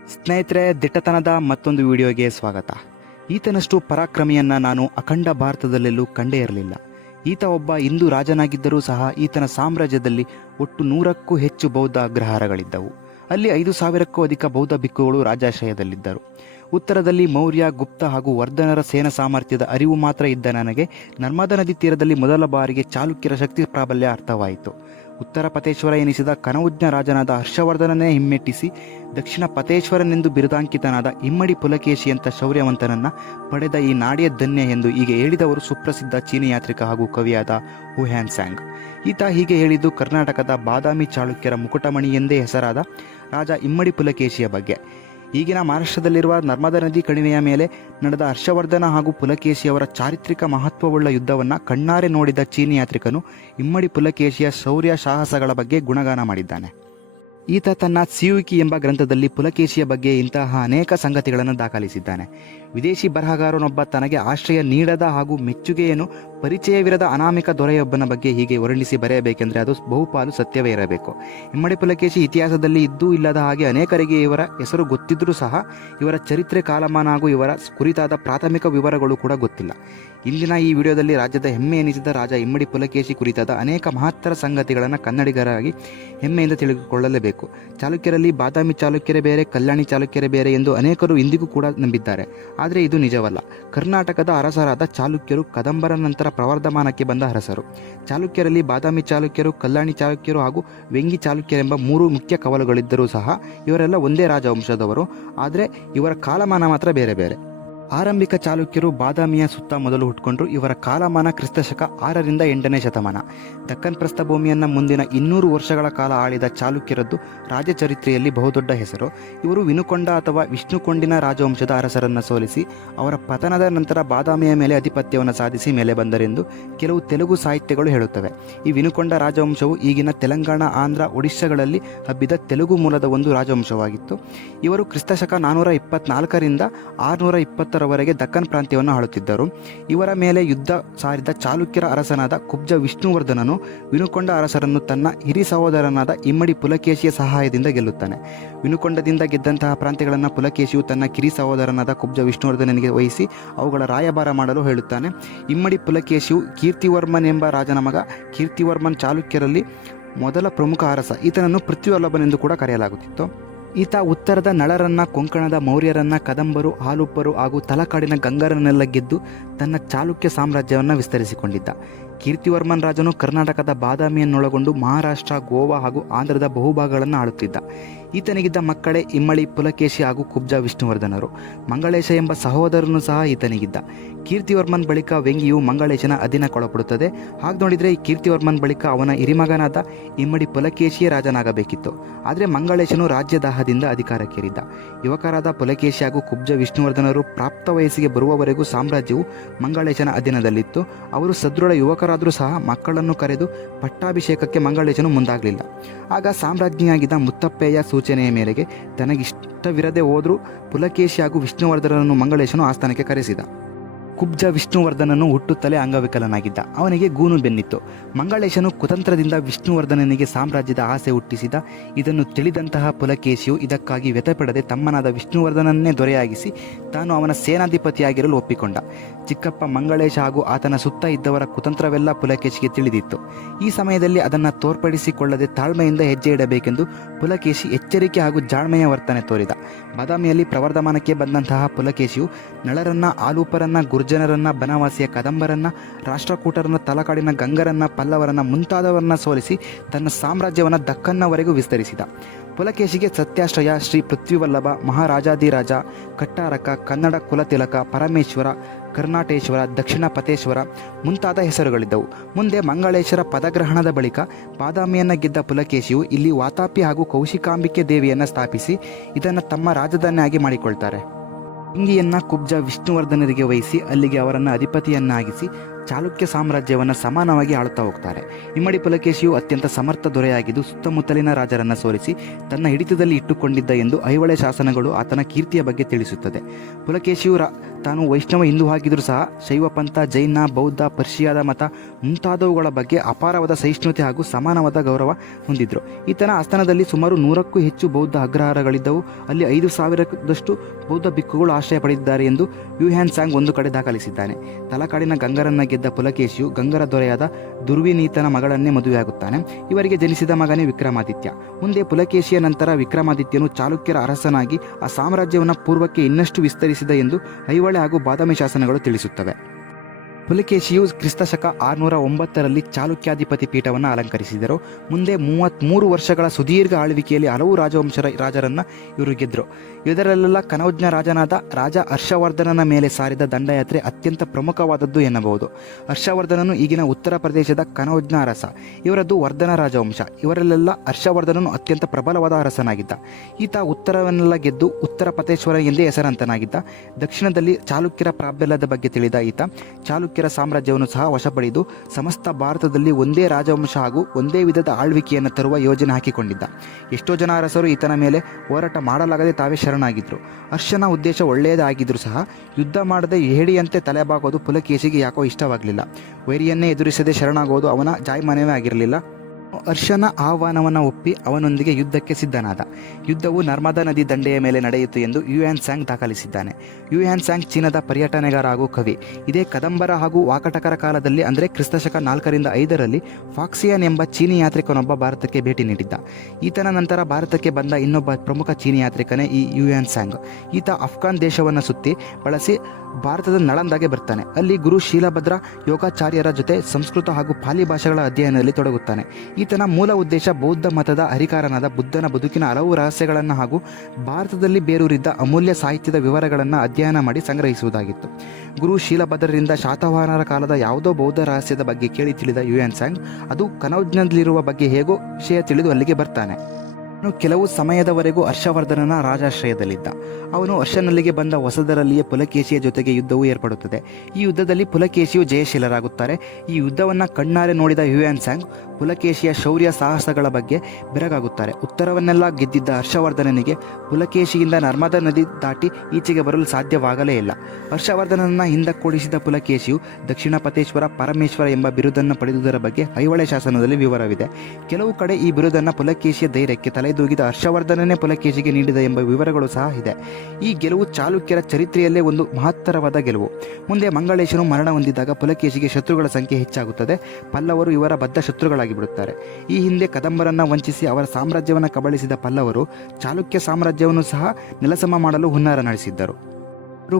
ಸ್ನೇಹಿತರೆ, ದಿಟ್ಟತನದ ಮತ್ತೊಂದು ವಿಡಿಯೋಗೆ ಸ್ವಾಗತ. ಈತನಷ್ಟು ಪರಾಕ್ರಮಿಯನ್ನ ನಾನು ಅಖಂಡ ಭಾರತದಲ್ಲೆಲ್ಲೂ ಕಂಡೇ ಇರಲಿಲ್ಲ. ಈತ ಒಬ್ಬ ಹಿಂದೂ ರಾಜನಾಗಿದ್ದರೂ ಸಹ ಈತನ ಸಾಮ್ರಾಜ್ಯದಲ್ಲಿ ಒಟ್ಟು 100ಕ್ಕೂ ಹೆಚ್ಚು ಬೌದ್ಧ ಅಗ್ರಹಾರಗಳಿದ್ದವು. ಅಲ್ಲಿ 5,000ಕ್ಕೂ ಅಧಿಕ ಬೌದ್ಧ ಭಿಕ್ಕುಗಳು ರಾಜಾಶ್ರಯದಲ್ಲಿದ್ದರು. ಉತ್ತರದಲ್ಲಿ ಮೌರ್ಯ, ಗುಪ್ತ ಹಾಗೂ ವರ್ಧನರ ಸೇನಾ ಸಾಮರ್ಥ್ಯದ ಅರಿವು ಮಾತ್ರ ಇದ್ದ ನನಗೆ ನರ್ಮದಾ ನದಿ ತೀರದಲ್ಲಿ ಮೊದಲ ಬಾರಿಗೆ ಚಾಲುಕ್ಯರ ಶಕ್ತಿ ಪ್ರಾಬಲ್ಯ ಅರ್ಥವಾಯಿತು. ಉತ್ತರ ಪತೇಶ್ವರ ಎನಿಸಿದ ಕನೌಜ್ಞ ರಾಜನಾದ ಹರ್ಷವರ್ಧನನೇ ಹಿಮ್ಮೆಟ್ಟಿಸಿ ದಕ್ಷಿಣ ಪತೇಶ್ವರನೆಂದು ಬಿರುದಾಂಕಿತನಾದ ಇಮ್ಮಡಿ ಪುಲಕೇಶಿಯಂಥ ಶೌರ್ಯವಂತನನ್ನ ಪಡೆದ ಈ ನಾಡಿಯ ಧನ್ಯ ಎಂದು ಹೀಗೆ ಹೇಳಿದವರು ಸುಪ್ರಸಿದ್ಧ ಚೀನಿ ಯಾತ್ರಿಕ ಹಾಗೂ ಕವಿಯಾದ ಹುಯಾನ್ ತ್ಸಾಂಗ್. ಈತ ಹೀಗೆ ಹೇಳಿದ್ದು ಕರ್ನಾಟಕದ ಬಾದಾಮಿ ಚಾಳುಕ್ಯರ ಮುಕುಟಮಣಿ ಎಂದೇ ಹೆಸರಾದ ರಾಜ ಇಮ್ಮಡಿ ಪುಲಕೇಶಿಯ ಬಗ್ಗೆ. ಈಗಿನ ಮಹಾರಾಷ್ಟ್ರದಲ್ಲಿರುವ ನರ್ಮದಾ ನದಿ ಕಣಿವೆಯ ಮೇಲೆ ನಡೆದ ಹರ್ಷವರ್ಧನ ಹಾಗೂ ಪುಲಕೇಶಿಯವರ ಚಾರಿತ್ರಿಕ ಮಹತ್ವವುಳ್ಳ ಯುದ್ಧವನ್ನು ಕಣ್ಣಾರೆ ನೋಡಿದ ಚೀನಿ ಯಾತ್ರಿಕನು ಇಮ್ಮಡಿ ಪುಲಕೇಶಿಯ ಶೌರ್ಯ ಸಾಹಸಗಳ ಬಗ್ಗೆ ಗುಣಗಾನ ಮಾಡಿದ್ದಾನೆ. ಈತ ತನ್ನ ಸಿಯುಕಿ ಎಂಬ ಗ್ರಂಥದಲ್ಲಿ ಪುಲಕೇಶಿಯ ಬಗ್ಗೆ ಇಂತಹ ಅನೇಕ ಸಂಗತಿಗಳನ್ನು ದಾಖಲಿಸಿದ್ದಾನೆ. ವಿದೇಶಿ ಬರಹಗಾರನೊಬ್ಬ ತನಗೆ ಆಶ್ರಯ ನೀಡದ ಹಾಗೂ ಮೆಚ್ಚುಗೆಯನ್ನು ಪರಿಚಯವಿರದ ಅನಾಮಿಕ ದೊರೆಯೊಬ್ಬನ ಬಗ್ಗೆ ಹೀಗೆ ವರ್ಣಿಸಿ ಬರೆಯಬೇಕೆಂದರೆ ಅದು ಬಹುಪಾಲು ಸತ್ಯವೇ ಇರಬೇಕು. ಇಮ್ಮಡಿ ಪುಲಕೇಶಿ ಇತಿಹಾಸದಲ್ಲಿ ಇದ್ದೂ ಇಲ್ಲದ ಹಾಗೆ ಅನೇಕರಿಗೆ ಇವರ ಹೆಸರು ಗೊತ್ತಿದ್ದರೂ ಸಹ ಇವರ ಚರಿತ್ರೆ, ಕಾಲಮಾನ ಹಾಗೂ ಇವರ ಕುರಿತಾದ ಪ್ರಾಥಮಿಕ ವಿವರಗಳು ಕೂಡ ಗೊತ್ತಿಲ್ಲ. ಇಂದಿನ ಈ ವಿಡಿಯೋದಲ್ಲಿ ರಾಜ್ಯದ ಹೆಮ್ಮೆ ಎನಿಸಿದ ರಾಜ ಇಮ್ಮಡಿ ಪುಲಕೇಶಿ ಕುರಿತಾದ ಅನೇಕ ಮಹತ್ತರ ಸಂಗತಿಗಳನ್ನು ಕನ್ನಡಿಗರಾಗಿ ಹೆಮ್ಮೆಯಿಂದ ತಿಳಿದುಕೊಳ್ಳಲೇಬೇಕು. ಚಾಲುಕ್ಯರಲ್ಲಿ ಬಾದಾಮಿ ಚಾಲುಕ್ಯರೇ ಬೇರೆ, ಕಲ್ಯಾಣಿ ಚಾಲುಕ್ಯರೇ ಬೇರೆ ಎಂದು ಅನೇಕರು ಇಂದಿಗೂ ಕೂಡ ನಂಬಿದ್ದಾರೆ. ಆದರೆ ಇದು ನಿಜವಲ್ಲ. ಕರ್ನಾಟಕದ ಅರಸರಾದ ಚಾಲುಕ್ಯರು ಕದಂಬರ ನಂತರ ಪ್ರವರ್ಧಮಾನಕ್ಕೆ ಬಂದ ಅರಸರು. ಚಾಲುಕ್ಯರಲ್ಲಿ ಬಾದಾಮಿ ಚಾಲುಕ್ಯರು, ಕಲ್ಯಾಣಿ ಚಾಲುಕ್ಯರು ಹಾಗೂ ವೆಂಗಿ ಚಾಲುಕ್ಯರೆಂಬ 3 ಮುಖ್ಯ ಕವಲುಗಳಿದ್ದರೂ ಸಹ ಇವರೆಲ್ಲ ಒಂದೇ ರಾಜವಂಶದವರು. ಆದರೆ ಇವರ ಕಾಲಮಾನ ಮಾತ್ರ ಬೇರೆ ಬೇರೆ. ಆರಂಭಿಕ ಚಾಲುಕ್ಯರು ಬಾದಾಮಿಯ ಸುತ್ತ ಮೊದಲು ಹುಟ್ಕೊಂಡ್ರು. ಇವರ ಕಾಲಮಾನ ಕ್ರಿಸ್ತಶಕ 6ರಿಂದ 8ನೇ ಶತಮಾನ. ದಕ್ಕನ್ ಪ್ರಸ್ಥಭೂಮಿಯನ್ನು ಮುಂದಿನ 200 ವರ್ಷಗಳ ಕಾಲ ಆಳಿದ ಚಾಲುಕ್ಯರದ್ದು ರಾಜಚರಿತ್ರೆಯಲ್ಲಿ ಬಹುದೊಡ್ಡ ಹೆಸರು. ಇವರು ವಿನುಕೊಂಡ ಅಥವಾ ವಿಷ್ಣುಕೊಂಡಿನ ರಾಜವಂಶದ ಅರಸರನ್ನು ಸೋಲಿಸಿ ಅವರ ಪತನದ ನಂತರ ಬಾದಾಮಿಯ ಮೇಲೆ ಆಧಿಪತ್ಯವನ್ನು ಸಾಧಿಸಿ ಮೇಲೆ ಬಂದರೆಂದು ಕೆಲವು ತೆಲುಗು ಸಾಹಿತ್ಯಗಳು ಹೇಳುತ್ತವೆ. ಈ ವಿನುಕೊಂಡ ರಾಜವಂಶವು ಈಗಿನ ತೆಲಂಗಾಣ, ಆಂಧ್ರ, ಒಡಿಶಾಗಳಲ್ಲಿ ಹಬ್ಬಿದ ತೆಲುಗು ಮೂಲದ ಒಂದು ರಾಜವಂಶವಾಗಿತ್ತು. ಇವರು ಕ್ರಿಸ್ತಶಕ 424ರಿಂದ 620 ವರೆಗೆ ದಕ್ಕನ್ ಪ್ರಾಂತ್ಯವನ್ನು ಆಳುತ್ತಿದ್ದರು. ಇವರ ಮೇಲೆ ಯುದ್ಧ ಸಾರಿದ ಚಾಲುಕ್ಯರ ಅರಸನಾದ ಕುಬ್ಜ ವಿಷ್ಣುವರ್ಧನನು ವಿನುಕೊಂಡ ಅರಸರನ್ನು ತನ್ನ ಹಿರಿ ಸಹೋದರನಾದ ಇಮ್ಮಡಿ ಪುಲಕೇಶಿಯ ಸಹಾಯದಿಂದ ಗೆಲ್ಲುತ್ತಾನೆ. ವಿನುಕೊಂಡದಿಂದ ಗೆದ್ದಂತಹ ಪ್ರಾಂತ್ಯಗಳನ್ನು ಪುಲಕೇಶಿಯು ತನ್ನ ಕಿರಿ ಸಹೋದರನಾದ ಕುಬ್ಜ ವಿಷ್ಣುವರ್ಧನನಿಗೆ ವಹಿಸಿ ಅವುಗಳ ರಾಯಭಾರ ಮಾಡಲು ಹೇಳುತ್ತಾನೆ. ಇಮ್ಮಡಿ ಪುಲಕೇಶಿಯು ಕೀರ್ತಿವರ್ಮನ್ ಎಂಬ ರಾಜನ ಮಗ. ಕೀರ್ತಿವರ್ಮನ್ ಚಾಲುಕ್ಯರಲ್ಲಿ ಮೊದಲ ಪ್ರಮುಖ ಅರಸ. ಈತನನ್ನು ಪೃಥ್ವಿವಲ್ಲಭನೆಂದು ಕೂಡ ಕರೆಯಲಾಗುತ್ತಿತ್ತು. ಈತ ಉತ್ತರದ ನಳರನ್ನ, ಕೊಂಕಣದ ಮೌರ್ಯರನ್ನ, ಕದಂಬರು, ಆಲುಪ್ಪರು ಹಾಗೂ ತಲಕಾಡಿನ ಗಂಗರನ್ನೆಲ್ಲ ಗೆದ್ದು ತನ್ನ ಚಾಲುಕ್ಯ ಸಾಮ್ರಾಜ್ಯವನ್ನು ವಿಸ್ತರಿಸಿಕೊಂಡಿದ್ದ. ಕೀರ್ತಿವರ್ಮನ್ ರಾಜನು ಕರ್ನಾಟಕದ ಬಾದಾಮಿಯನ್ನೊಳಗೊಂಡು ಮಹಾರಾಷ್ಟ್ರ, ಗೋವಾ ಹಾಗೂ ಆಂಧ್ರದ ಬಹುಭಾಗಗಳನ್ನು ಆಳುತ್ತಿದ್ದ. ಈತನಿಗಿದ್ದ ಮಕ್ಕಳೇ ಇಮ್ಮಡಿ ಪುಲಕೇಶಿ ಹಾಗೂ ಕುಬ್ಜ ವಿಷ್ಣುವರ್ಧನರು. ಮಂಗಳೇಶ ಎಂಬ ಸಹೋದರನು ಸಹ ಈತನಿಗಿದ್ದ. ಕೀರ್ತಿವರ್ಮನ್ ಬಳಿಕ ವೆಂಗಿಯು ಮಂಗಳೇಶನ ಅಧೀನಕ್ಕೊಳಪಡುತ್ತದೆ. ಹಾಗೆ ನೋಡಿದರೆ ಕೀರ್ತಿವರ್ಮನ್ ಬಳಿಕ ಅವನ ಹಿರಿಮಗನಾದ ಇಮ್ಮಡಿ ಪುಲಕೇಶಿಯೇ ರಾಜನಾಗಬೇಕಿತ್ತು. ಆದರೆ ಮಂಗಳೇಶನು ರಾಜ್ಯದಾಹದಿಂದ ಅಧಿಕಾರಕ್ಕೇರಿದ್ದ. ಯುವಕರಾದ ಪುಲಕೇಶಿ ಹಾಗೂ ಕುಬ್ಜ ವಿಷ್ಣುವರ್ಧನರು ಪ್ರಾಪ್ತ ವಯಸ್ಸಿಗೆ ಬರುವವರೆಗೂ ಸಾಮ್ರಾಜ್ಯವು ಮಂಗಳೇಶನ ಅಧೀನದಲ್ಲಿತ್ತು. ಅವರು ಸದೃಢ ಯುವಕರಾದರೂ ಸಹ ಮಕ್ಕಳನ್ನು ಕರೆದು ಪಟ್ಟಾಭಿಷೇಕಕ್ಕೆ ಮಂಗಳೇಶನು ಮುಂದಾಗಲಿಲ್ಲ. ಆಗ ಸಾಮ್ರಾಜ್ಞಿಯಾಗಿದ್ದ ಮುತ್ತಪ್ಪೆಯ ಸೂಚನೆಯ ಮೇರೆಗೆ ತನಗಿಷ್ಟವಿರದೆ ಹೋದರೂ ಪುಲಕೇಶಿ ಹಾಗೂ ವಿಷ್ಣುವರ್ಧನನ್ನು ಮಂಗಳೇಶನು ಆಸ್ಥಾನಕ್ಕೆ ಕರೆಸಿದ. ಕುಬ್ಜ ವಿಷ್ಣುವರ್ಧನನು ಹುಟ್ಟುತ್ತಲೇ ಅಂಗವಿಕಲನಾಗಿದ್ದ. ಅವನಿಗೆ ಗೂನು ಬೆನ್ನಿತ್ತು. ಮಂಗಳೇಶನು ಕುತಂತ್ರದಿಂದ ವಿಷ್ಣುವರ್ಧನನಿಗೆ ಸಾಮ್ರಾಜ್ಯದ ಆಸೆ ಹುಟ್ಟಿಸಿದ. ಇದನ್ನು ತಿಳಿದಂತಹ ಪುಲಕೇಶಿಯು ಇದಕ್ಕಾಗಿ ವ್ಯಥೆಪಡದೆ ತಮ್ಮನಾದ ವಿಷ್ಣುವರ್ಧನನ್ನೇ ದೊರೆಯಾಗಿಸಿ ತಾನು ಅವನ ಸೇನಾಧಿಪತಿಯಾಗಿರಲು ಒಪ್ಪಿಕೊಂಡ. ಚಿಕ್ಕಪ್ಪ ಮಂಗಳೇಶ ಹಾಗೂ ಆತನ ಸುತ್ತ ಇದ್ದವರ ಕುತಂತ್ರವೆಲ್ಲ ಪುಲಕೇಶಿಗೆ ತಿಳಿದಿತ್ತು. ಈ ಸಮಯದಲ್ಲಿ ಅದನ್ನು ತೋರ್ಪಡಿಸಿಕೊಳ್ಳದೆ ತಾಳ್ಮೆಯಿಂದ ಹೆಜ್ಜೆ ಇಡಬೇಕೆಂದು ಪುಲಕೇಶಿ ಎಚ್ಚರಿಕೆ ಹಾಗೂ ಜಾಣ್ಮೆಯ ವರ್ತನೆ ತೋರಿದ. ಬಾದಾಮಿಯಲ್ಲಿ ಪ್ರವರ್ಧಮಾನಕ್ಕೆ ಬಂದಂತಹ ಪುಲಕೇಶಿಯು ನಳರನ್ನ, ಆಲೂಪರನ್ನ, ಗುರ್ಜನರನ್ನ, ಬನವಾಸಿಯ ಕದಂಬರನ್ನ, ರಾಷ್ಟ್ರಕೂಟರನ್ನ, ತಲಕಾಡಿನ ಗಂಗರನ್ನ, ಪಲ್ಲವರನ್ನ ಮುಂತಾದವರನ್ನ ಸೋಲಿಸಿ ತನ್ನ ಸಾಮ್ರಾಜ್ಯವನ್ನು ದಕ್ಕನ್ನವರೆಗೂ ವಿಸ್ತರಿಸಿದ. ಪುಲಕೇಶಿಗೆ ಸತ್ಯಾಶ್ರಯ, ಶ್ರೀ ಪೃಥ್ವಿವಲ್ಲಭ, ಮಹಾರಾಜಾಧಿರಾಜ, ಕಟ್ಟಾರಕ, ಕನ್ನಡ ಕುಲತಿಲಕ, ಪರಮೇಶ್ವರ, ಕರ್ನಾಟೇಶ್ವರ, ದಕ್ಷಿಣ ಪತೇಶ್ವರ ಮುಂತಾದ ಹೆಸರುಗಳಿದ್ದವು. ಮುಂದೆ ಮಂಗಳೇಶರ ಪದಗ್ರಹಣದ ಬಳಿಕ ಬಾದಾಮಿಯನ್ನು ಗೆದ್ದ ಪುಲಕೇಶಿಯು ಇಲ್ಲಿ ವಾತಾಪಿ ಹಾಗೂ ಕೌಶಿಕಾಂಬಿಕೆ ದೇವಿಯನ್ನು ಸ್ಥಾಪಿಸಿ ಇದನ್ನು ತಮ್ಮ ರಾಜಧಾನಿಯಾಗಿ ಮಾಡಿಕೊಳ್ತಾರೆ. ವೆಂಗಿಯನ್ನ ಕುಬ್ಜ ವಿಷ್ಣುವರ್ಧನರಿಗೆ ವಹಿಸಿ ಅಲ್ಲಿಗೆ ಅವರನ್ನು ಅಧಿಪತಿಯನ್ನಾಗಿಸಿ ಚಾಲುಕ್ಯ ಸಾಮ್ರಾಜ್ಯವನ್ನು ಸಮಾನವಾಗಿ ಆಳುತ್ತಾ ಹೋಗ್ತಾರೆ. ಇಮ್ಮಡಿ ಪುಲಕೇಶಿಯು ಅತ್ಯಂತ ಸಮರ್ಥ ದೊರೆಯಾಗಿದ್ದು ಸುತ್ತಮುತ್ತಲಿನ ರಾಜರನ್ನು ಸೋಲಿಸಿ ತನ್ನ ಹಿಡಿತದಲ್ಲಿ ಇಟ್ಟುಕೊಂಡಿದ್ದ ಎಂದು ಐಹೊಳೆ ಶಾಸನಗಳು ಆತನ ಕೀರ್ತಿಯ ಬಗ್ಗೆ ತಿಳಿಸುತ್ತದೆ. ಪುಲಕೇಶಿಯು ತಾನು ವೈಷ್ಣವ ಹಿಂದೂ ಆಗಿದ್ದರೂ ಸಹ ಶೈವ ಪಂಥ, ಜೈನ, ಬೌದ್ಧ, ಪರ್ಷಿಯಾದ ಮತ ಮುಂತಾದವುಗಳ ಬಗ್ಗೆ ಅಪಾರವಾದ ಸಹಿಷ್ಣುತೆ ಹಾಗೂ ಸಮಾನವಾದ ಗೌರವ ಹೊಂದಿದ್ರು. ಈತನ ಆಸ್ಥಾನದಲ್ಲಿ ಸುಮಾರು 100ಕ್ಕೂ ಹೆಚ್ಚು ಬೌದ್ಧ ಅಗ್ರಹಾರಗಳಿದ್ದವು. ಅಲ್ಲಿ 5,000ದಷ್ಟು ಬೌದ್ಧ ಭಿಕ್ಕುಗಳು ಆಶ್ರಯ ಪಡೆದಿದ್ದಾರೆ ಎಂದು ಯುಹ್ಯಾನ್ ಸಾಂಗ್ ಒಂದು ಕಡೆ ದಾಖಲಿಸಿದ್ದಾನೆ. ತಲಕಾಡಿನ ಗಂಗರನ್ನ ಗೆದ್ದ ಪುಲಕೇಶಿಯು ಗಂಗರ ದೊರೆಯಾದ ದುರ್ವಿನೀತನ ಮಗಳನ್ನೇ ಮದುವೆಯಾಗುತ್ತಾನೆ. ಇವರಿಗೆ ಜನಿಸಿದ ಮಗನೇ ವಿಕ್ರಮಾದಿತ್ಯ. ಮುಂದೆ ಪುಲಕೇಶಿಯ ನಂತರ ವಿಕ್ರಮಾದಿತ್ಯನು ಚಾಲುಕ್ಯರ ಅರಸನಾಗಿ ಆ ಸಾಮ್ರಾಜ್ಯವನ್ನು ಪೂರ್ವಕ್ಕೆ ಇನ್ನಷ್ಟು ವಿಸ್ತರಿಸಿದ ಎಂದು ಐಹೊಳೆ ಹಾಗೂ ಬಾದಾಮಿ ಶಾಸನಗಳು ತಿಳಿಸುತ್ತವೆ. ಪುಲಕೇಶಿಯು ಕ್ರಿಸ್ತಶಕ 609ರಲ್ಲಿ ಚಾಲುಕ್ಯಾಧಿಪತಿ ಪೀಠವನ್ನು ಅಲಂಕರಿಸಿದರು. ಮುಂದೆ 33 ವರ್ಷಗಳ ಸುದೀರ್ಘ ಆಳ್ವಿಕೆಯಲ್ಲಿ ಹಲವು ರಾಜರನ್ನು ಇವರು ಗೆದ್ದರು. ಇದರಲ್ಲೆಲ್ಲ ಕನೌಜ್ನ ರಾಜನಾದ ರಾಜ ಹರ್ಷವರ್ಧನನ ಮೇಲೆ ಸಾರಿದ ದಂಡಯಾತ್ರೆ ಅತ್ಯಂತ ಪ್ರಮುಖವಾದದ್ದು ಎನ್ನಬಹುದು. ಹರ್ಷವರ್ಧನನು ಈಗಿನ ಉತ್ತರ ಪ್ರದೇಶದ ಕನೌಜ್ನ ಅರಸ. ಇವರದ್ದು ವರ್ಧನ ರಾಜವಂಶ. ಇವರಲ್ಲೆಲ್ಲ ಹರ್ಷವರ್ಧನನು ಅತ್ಯಂತ ಪ್ರಬಲವಾದ ಅರಸನಾಗಿದ್ದ. ಈತ ಉತ್ತರವನ್ನೆಲ್ಲ ಗೆದ್ದು ಉತ್ತರ ಪತೇಶ್ವರ ಎಂದೇ ಹೆಸರಂತನಾಗಿದ್ದ. ದಕ್ಷಿಣದಲ್ಲಿ ಚಾಲುಕ್ಯರ ಪ್ರಾಬಲ್ಯದ ಬಗ್ಗೆ ತಿಳಿದ ಈತ ಚಾಲುಕ್ಯರ ಸಾಮ್ರಾಜ್ಯವನ್ನು ಸಹ ವಶಪಡಿದು ಸಮಸ್ತ ಭಾರತದಲ್ಲಿ ಒಂದೇ ರಾಜವಂಶ ಹಾಗೂ ಒಂದೇ ವಿಧದ ಆಳ್ವಿಕೆಯನ್ನು ತರುವ ಯೋಜನೆ ಹಾಕಿಕೊಂಡಿದ್ದ. ಎಷ್ಟೋ ಜನ ಅರಸರು ಈತನ ಮೇಲೆ ಹೋರಾಟ ಮಾಡಲಾಗದೆ ತಾವೇ ಶರಣಾಗಿದ್ದರು. ಹರ್ಷನ ಉದ್ದೇಶ ಒಳ್ಳೆಯದಾಗಿದ್ದರೂ ಸಹ ಯುದ್ಧ ಮಾಡದೆ ಹೇಡಿಯಂತೆ ತಲೆಬಾಗೋದು ಪುಲಕೇಶಿಗೆ ಯಾಕೋ ಇಷ್ಟವಾಗಲಿಲ್ಲ. ವೈರಿಯನ್ನೇ ಎದುರಿಸದೆ ಶರಣಾಗೋದು ಅವನ ಜಾಯಮಾನವೇ ಆಗಿರಲಿಲ್ಲ. ಹರ್ಷನ ಆಹ್ವಾನವನ್ನು ಒಪ್ಪಿ ಅವನೊಂದಿಗೆ ಯುದ್ಧಕ್ಕೆ ಸಿದ್ಧನಾದ. ಯುದ್ಧವು ನರ್ಮದಾ ನದಿ ದಂಡೆಯ ಮೇಲೆ ನಡೆಯಿತು ಎಂದು ಯುಹ್ಯಾನ್ ಸಾಂಗ್ ದಾಖಲಿಸಿದ್ದಾನೆ. ಯುಹ್ಯಾನ್ ಸಾಂಗ್ ಚೀನಾದ ಪರ್ಯಟನೆಗಾರ ಹಾಗೂ ಕವಿ. ಇದೇ ಕದಂಬರ ಹಾಗೂ ವಾಕಟಕರ ಕಾಲದಲ್ಲಿ ಅಂದರೆ ಕ್ರಿಸ್ತಶಕ 4ರಿಂದ 5ರಲ್ಲಿ ಫಾಕ್ಸಿಯನ್ ಎಂಬ ಚೀನಿ ಯಾತ್ರಿಕನೊಬ್ಬ ಭಾರತಕ್ಕೆ ಭೇಟಿ ನೀಡಿದ್ದ. ಈತನ ನಂತರ ಭಾರತಕ್ಕೆ ಬಂದ ಇನ್ನೊಬ್ಬ ಪ್ರಮುಖ ಚೀನಿ ಯಾತ್ರಿಕನೇ ಈ ಯುಹ್ಯಾನ್ ಸಾಂಗ್. ಈತ ಅಫ್ಘಾನ್ ದೇಶವನ್ನು ಸುತ್ತಿ ಬಳಸಿ ಭಾರತದ ನಳಂದಾಗೆ ಬರ್ತಾನೆ. ಅಲ್ಲಿ ಗುರು ಶೀಲಭದ್ರ ಯೋಗಾಚಾರ್ಯರ ಜೊತೆ ಸಂಸ್ಕೃತ ಹಾಗೂ ಪಾಲಿ ಭಾಷೆಗಳ ಅಧ್ಯಯನದಲ್ಲಿ ತೊಡಗುತ್ತಾನೆ. ಈತನ ಮೂಲ ಉದ್ದೇಶ ಬೌದ್ಧ ಮತದ ಹರಿಕಾರನಾದ ಬುದ್ಧನ ಬದುಕಿನ ಹಲವು ರಹಸ್ಯಗಳನ್ನು ಹಾಗೂ ಭಾರತದಲ್ಲಿ ಬೇರೂರಿದ್ದ ಅಮೂಲ್ಯ ಸಾಹಿತ್ಯದ ವಿವರಗಳನ್ನು ಅಧ್ಯಯನ ಮಾಡಿ ಸಂಗ್ರಹಿಸುವುದಾಗಿತ್ತು. ಗುರು ಶೀಲಭದ್ರರಿಂದ ಶಾತವಾಹನರ ಕಾಲದ ಯಾವುದೋ ಬೌದ್ಧ ರಹಸ್ಯದ ಬಗ್ಗೆ ಕೇಳಿ ತಿಳಿದ ಯುಹ್ಯಾನ್ ಸಾಂಗ್ ಅದು ಕನೌಜ್ನಲ್ಲಿರುವ ಬಗ್ಗೆ ಹೇಗೋ ವಿಷಯ ತಿಳಿದು ಅಲ್ಲಿಗೆ ಬರ್ತಾನೆ. ಅವನು ಕೆಲವು ಸಮಯದವರೆಗೂ ಹರ್ಷವರ್ಧನನ ರಾಜಾಶ್ರಯದಲ್ಲಿದ್ದ. ಅವನು ಹರ್ಷನಲ್ಲಿಗೆ ಬಂದ ಹೊಸದರಲ್ಲಿಯೇ ಪುಲಕೇಶಿಯ ಜೊತೆಗೆ ಯುದ್ಧವು ಏರ್ಪಡುತ್ತದೆ. ಈ ಯುದ್ಧದಲ್ಲಿ ಪುಲಕೇಶಿಯು ಜಯಶೀಲರಾಗುತ್ತಾರೆ. ಈ ಯುದ್ಧವನ್ನು ಕಣ್ಣಾರೆ ನೋಡಿದ ಯುಹ್ಯಾನ್ ಸಾಂಗ್ ಪುಲಕೇಶಿಯ ಶೌರ್ಯ ಸಾಹಸಗಳ ಬಗ್ಗೆ ಬೆರಗಾಗುತ್ತಾರೆ. ಉತ್ತರವನ್ನೆಲ್ಲ ಗೆದ್ದಿದ್ದ ಹರ್ಷವರ್ಧನನಿಗೆ ಪುಲಕೇಶಿಯಿಂದ ನರ್ಮದಾ ನದಿ ದಾಟಿ ಈಚೆಗೆ ಬರಲು ಸಾಧ್ಯವಾಗಲೇ ಇಲ್ಲ. ಹರ್ಷವರ್ಧನನ ಹಿಂದಕ್ಕೋಡಿಸಿದ ಪುಲಕೇಶಿಯು ದಕ್ಷಿಣ ಪತೇಶ್ವರ ಪರಮೇಶ್ವರ ಎಂಬ ಬಿರುದನ್ನು ಪಡೆದುದರ ಬಗ್ಗೆ ಐಹೊಳೆ ಶಾಸನದಲ್ಲಿ ವಿವರವಿದೆ. ಕೆಲವು ಕಡೆ ಈ ಬಿರುದನ್ನು ಪುಲಕೇಶಿಯ ಧೈರ್ಯಕ್ಕೆ ತಲೆದೂಗಿದ ಹರ್ಷವರ್ಧನನೇ ಪುಲಕೇಶಿಗೆ ನೀಡಿದ ಎಂಬ ವಿವರಗಳು ಸಹ ಇದೆ. ಈ ಗೆಲುವು ಚಾಲುಕ್ಯರ ಚರಿತ್ರೆಯಲ್ಲೇ ಒಂದು ಮಹತ್ತರವಾದ ಗೆಲುವು. ಮುಂದೆ ಮಂಗಳೇಶನು ಮರಣ ಹೊಂದಿದಾಗ ಪುಲಕೇಶಿಗೆ ಶತ್ರುಗಳ ಸಂಖ್ಯೆ ಹೆಚ್ಚಾಗುತ್ತದೆ. ಪಲ್ಲವರು ಇವರ ಬದ್ಧ ಶತ್ರುಗಳಾಗಿ ಬಿಡುತ್ತಾರೆ. ಈ ಹಿಂದೆ ಕದಂಬರನ್ನ ವಂಚಿಸಿ ಅವರ ಸಾಮ್ರಾಜ್ಯವನ್ನು ಕಬಳಿಸಿದ ಪಲ್ಲವರು ಚಾಲುಕ್ಯ ಸಾಮ್ರಾಜ್ಯವನ್ನು ಸಹ ನೆಲಸಮ ಮಾಡಲು ಹುನ್ನಾರ ನಡೆಸಿದ್ದರು.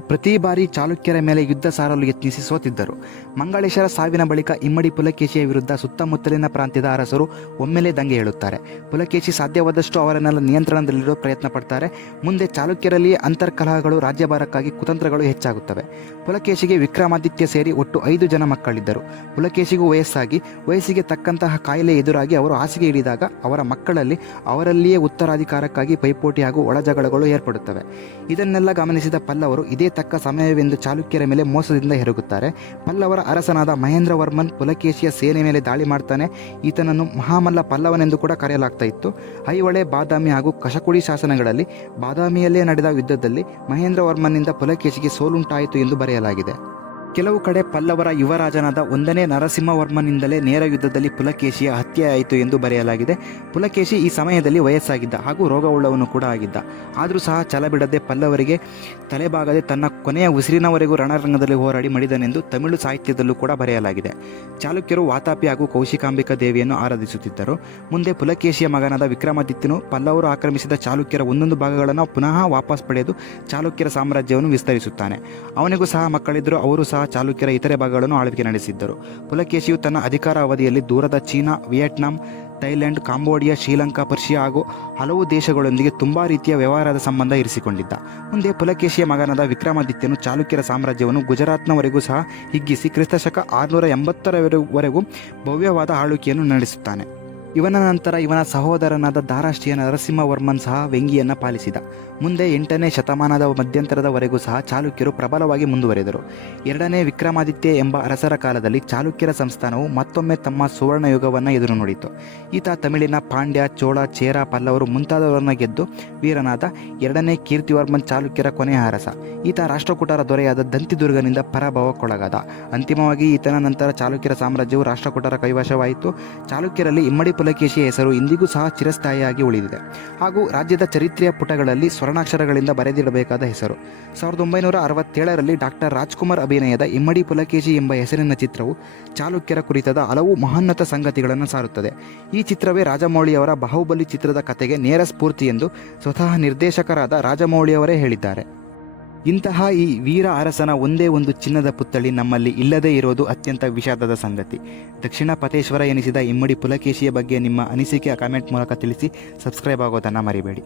ಪ್ರತಿ ಬಾರಿ ಚಾಲುಕ್ಯರ ಮೇಲೆ ಯುದ್ಧ ಸಾರಲು ಯತ್ನಿಸಿ ಸೋತಿದ್ದರು. ಮಂಗಳೇಶರ ಸಾವಿನ ಬಳಿಕ ಇಮ್ಮಡಿ ಪುಲಕೇಶಿಯ ವಿರುದ್ಧ ಸುತ್ತಮುತ್ತಲಿನ ಪ್ರಾಂತ್ಯದ ಅರಸರು ಒಮ್ಮೆಲೆ ದಂಗೆ ಏಳುತ್ತಾರೆ. ಪುಲಕೇಶಿ ಸಾಧ್ಯವಾದಷ್ಟು ಅವರನ್ನೆಲ್ಲ ನಿಯಂತ್ರಣದಲ್ಲಿಡಲು ಪ್ರಯತ್ನ ಪಡ್ತಾರೆ. ಮುಂದೆ ಚಾಲುಕ್ಯರಲ್ಲಿ ಅಂತರ್ಕಲಹಗಳು, ರಾಜ್ಯಭಾರಕ್ಕಾಗಿ ಕುತಂತ್ರಗಳು ಹೆಚ್ಚಾಗುತ್ತವೆ. ಪುಲಕೇಶಿಗೆ ವಿಕ್ರಮಾದಿತ್ಯ ಸೇರಿ ಒಟ್ಟು 5 ಜನ ಮಕ್ಕಳಿದ್ದರು. ಪುಲಕೇಶಿಗೂ ವಯಸ್ಸಿಗೆ ತಕ್ಕಂತಹ ಕಾಯಿಲೆ ಎದುರಾಗಿ ಅವರು ಹಾಸಿಗೆ ಹಿಡಿದಾಗ ಅವರ ಮಕ್ಕಳಲ್ಲಿ ಅವರಲ್ಲಿಯೇ ಉತ್ತರಾಧಿಕಾರಕ್ಕಾಗಿ ಪೈಪೋಟಿ ಹಾಗೂ ಒಳಜಗಳಗಳು ಏರ್ಪಡುತ್ತವೆ. ಇದನ್ನೆಲ್ಲ ಗಮನಿಸಿದ ಪಲ್ಲವರು ಇದೇ ತಕ್ಕ ಸಮಯವೆಂದು ಚಾಲುಕ್ಯರ ಮೇಲೆ ಮೋಸದಿಂದ ಹೆರುಗುತ್ತಾರೆ. ಪಲ್ಲವರ ಅರಸನಾದ ಮಹೇಂದ್ರವರ್ಮನ್ ಪುಲಕೇಶಿಯ ಸೇನೆ ಮೇಲೆ ದಾಳಿ ಮಾಡ್ತಾನೆ. ಈತನನ್ನು ಮಹಾಮಲ್ಲ ಪಲ್ಲವನೆಂದು ಕೂಡ ಕರೆಯಲಾಗ್ತಾ ಇತ್ತು. ಐಹೊಳೆ, ಬಾದಾಮಿ ಹಾಗೂ ಕಶಕುಡಿ ಶಾಸನಗಳಲ್ಲಿ ಬಾದಾಮಿಯಲ್ಲೇ ನಡೆದ ಯುದ್ಧದಲ್ಲಿ ಮಹೇಂದ್ರವರ್ಮನ್ನಿಂದ ಪುಲಕೇಶಿಗೆ ಸೋಲುಂಟಾಯಿತು ಎಂದು ಬರೆಯಲಾಗಿದೆ. ಕೆಲವು ಕಡೆ ಪಲ್ಲವರ ಯುವರಾಜನಾದ 1ನೇ ನರಸಿಂಹವರ್ಮನಿಂದಲೇ ನೇರ ಯುದ್ಧದಲ್ಲಿ ಪುಲಕೇಶಿಯ ಹತ್ಯೆಯಾಯಿತು ಎಂದು ಬರೆಯಲಾಗಿದೆ. ಪುಲಕೇಶಿ ಈ ಸಮಯದಲ್ಲಿ ವಯಸ್ಸಾಗಿದ್ದ ಹಾಗೂ ರೋಗವುಳ್ಳವನು ಕೂಡ ಆಗಿದ್ದ. ಆದರೂ ಸಹ ಛಲ ಬಿಡದೆ ಪಲ್ಲವರಿಗೆ ತಲೆಬಾಗದೆ ತನ್ನ ಕೊನೆಯ ಉಸಿರಿನವರೆಗೂ ರಣರಂಗದಲ್ಲಿ ಹೋರಾಡಿ ಮಡಿದನೆಂದು ತಮಿಳು ಸಾಹಿತ್ಯದಲ್ಲೂ ಕೂಡ ಬರೆಯಲಾಗಿದೆ. ಚಾಲುಕ್ಯರು ವಾತಾಪಿ ಹಾಗೂ ಕೌಶಿಕಾಂಬಿಕಾ ದೇವಿಯನ್ನು ಆರಾಧಿಸುತ್ತಿದ್ದರು. ಮುಂದೆ ಪುಲಕೇಶಿಯ ಮಗನಾದ ವಿಕ್ರಮಾದಿತ್ಯನು ಪಲ್ಲವರು ಆಕ್ರಮಿಸಿದ ಚಾಲುಕ್ಯರ ಒಂದೊಂದು ಭಾಗಗಳನ್ನು ಪುನಃ ವಾಪಸ್ ಪಡೆದು ಚಾಲುಕ್ಯರ ಸಾಮ್ರಾಜ್ಯವನ್ನು ವಿಸ್ತರಿಸುತ್ತಾನೆ. ಅವನಿಗೂ ಸಹ ಮಕ್ಕಳಿದ್ದರು. ಅವರು ಸಹ ಚಾಲುಕ್ಯರ ಇತರೆ ಭಾಗಗಳನ್ನು ಆಳ್ವಿಕೆ ನಡೆಸಿದ್ದರು. ಪುಲಕೇಶಿಯು ತನ್ನ ಅಧಿಕಾರ ಅವಧಿಯಲ್ಲಿ ದೂರದ China, Vietnam, Thailand, Cambodia, Sri Lanka, Persia ಹಾಗೂ ಹಲವು ದೇಶಗಳೊಂದಿಗೆ ತುಂಬಾ ರೀತಿಯ ವ್ಯವಹಾರದ ಸಂಬಂಧ ಇರಿಸಿಕೊಂಡಿದ್ದ. ಮುಂದೆ ಪುಲಕೇಶಿಯ ಮಗನಾದ ವಿಕ್ರಮಾದಿತ್ಯನು ಚಾಲುಕ್ಯರ ಸಾಮ್ರಾಜ್ಯವನ್ನು ಗುಜರಾತ್ನವರೆಗೂ ಸಹ ಹಿಗ್ಗಿಸಿ ಕ್ರಿಸ್ತಶಕ 680ರವರೆಗೂ ಭವ್ಯವಾದ ಆಳ್ವಿಕೆಯನ್ನು ನಡೆಸುತ್ತಾನೆ. ಇವನ ನಂತರ ಇವನ ಸಹೋದರನಾದ ಧಾರಾಷ್ಟ್ರೀಯ ನರಸಿಂಹವರ್ಮನ್ ಸಹ ವೆಂಗಿಯನ್ನು ಪಾಲಿಸಿದ. ಮುಂದೆ 8ನೇ ಶತಮಾನದ ಮಧ್ಯಂತರದವರೆಗೂ ಸಹ ಚಾಲುಕ್ಯರು ಪ್ರಬಲವಾಗಿ ಮುಂದುವರೆದರು. 2ನೇ ವಿಕ್ರಮಾದಿತ್ಯ ಎಂಬ ಅರಸರ ಕಾಲದಲ್ಲಿ ಚಾಲುಕ್ಯರ ಸಂಸ್ಥಾನವು ಮತ್ತೊಮ್ಮೆ ತಮ್ಮ ಸುವರ್ಣಯುಗವನ್ನು ಎದುರು ನೋಡಿತು. ಈತ ತಮಿಳಿನ ಪಾಂಡ್ಯ, ಚೋಳ, ಚೇರ, ಪಲ್ಲವರು ಮುಂತಾದವರನ್ನ ಗೆದ್ದು ವೀರನಾದ. 2ನೇ ಕೀರ್ತಿವರ್ಮನ್ ಚಾಲುಕ್ಯರ ಕೊನೆಯ ಅರಸ. ಈತ ರಾಷ್ಟ್ರಕೂಟರ ದೊರೆಯಾದ ದಂತಿದುರ್ಗನಿಂದ ಪರಾಭವಕ್ಕೊಳಗಾದ. ಅಂತಿಮವಾಗಿ ಈತನ ನಂತರ ಚಾಲುಕ್ಯರ ಸಾಮ್ರಾಜ್ಯವು ರಾಷ್ಟ್ರಕೂಟರ ಕೈವಶವಾಯಿತು. ಚಾಲುಕ್ಯರಲ್ಲಿ ಇಮ್ಮಡಿ ಪುಲಕೇಶಿಯ ಹೆಸರು ಇಂದಿಗೂ ಸಹ ಚಿರಸ್ಥಾಯಿಯಾಗಿ ಉಳಿದಿದೆ ಹಾಗೂ ರಾಜ್ಯದ ಚರಿತ್ರೆಯ ಪುಟಗಳಲ್ಲಿ ಸ್ವರ್ಣಾಕ್ಷರಗಳಿಂದ ಬರೆದಿಡಬೇಕಾದ ಹೆಸರು. 1967ರಲ್ಲಿ ಡಾಕ್ಟರ್ ರಾಜ್ಕುಮಾರ್ ಅಭಿನಯದ ಇಮ್ಮಡಿ ಪುಲಕೇಶಿ ಎಂಬ ಹೆಸರಿನ ಚಿತ್ರವು ಚಾಲುಕ್ಯರ ಕುರಿತಾದ ಹಲವು ಮಹೋನ್ನತ ಸಂಗತಿಗಳನ್ನು ಸಾರುತ್ತದೆ. ಈ ಚಿತ್ರವೇ ರಾಜಮೌಳಿಯವರ ಬಾಹುಬಲಿ ಚಿತ್ರದ ಕಥೆಗೆ ನೇರ ಸ್ಫೂರ್ತಿ ಎಂದು ಸ್ವತಃ ನಿರ್ದೇಶಕರಾದ ರಾಜಮೌಳಿಯವರೇ ಹೇಳಿದ್ದಾರೆ. ಇಂತಹ ಈ ವೀರ ಅರಸನ ಒಂದೇ ಒಂದು ಚಿನ್ನದ ಪುತ್ಥಳಿ ನಮ್ಮಲ್ಲಿ ಇಲ್ಲದೇ ಇರೋದು ಅತ್ಯಂತ ವಿಷಾದದ ಸಂಗತಿ. ದಕ್ಷಿಣ ಪತೇಶ್ವರ ಎನಿಸಿದ ಇಮ್ಮಡಿ ಪುಲಕೇಶಿಯ ಬಗ್ಗೆ ನಿಮ್ಮ ಅನಿಸಿಕೆ ಕಾಮೆಂಟ್ ಮೂಲಕ ತಿಳಿಸಿ. ಸಬ್ಸ್ಕ್ರೈಬ್ ಆಗೋದನ್ನು ಮರಿಬೇಡಿ.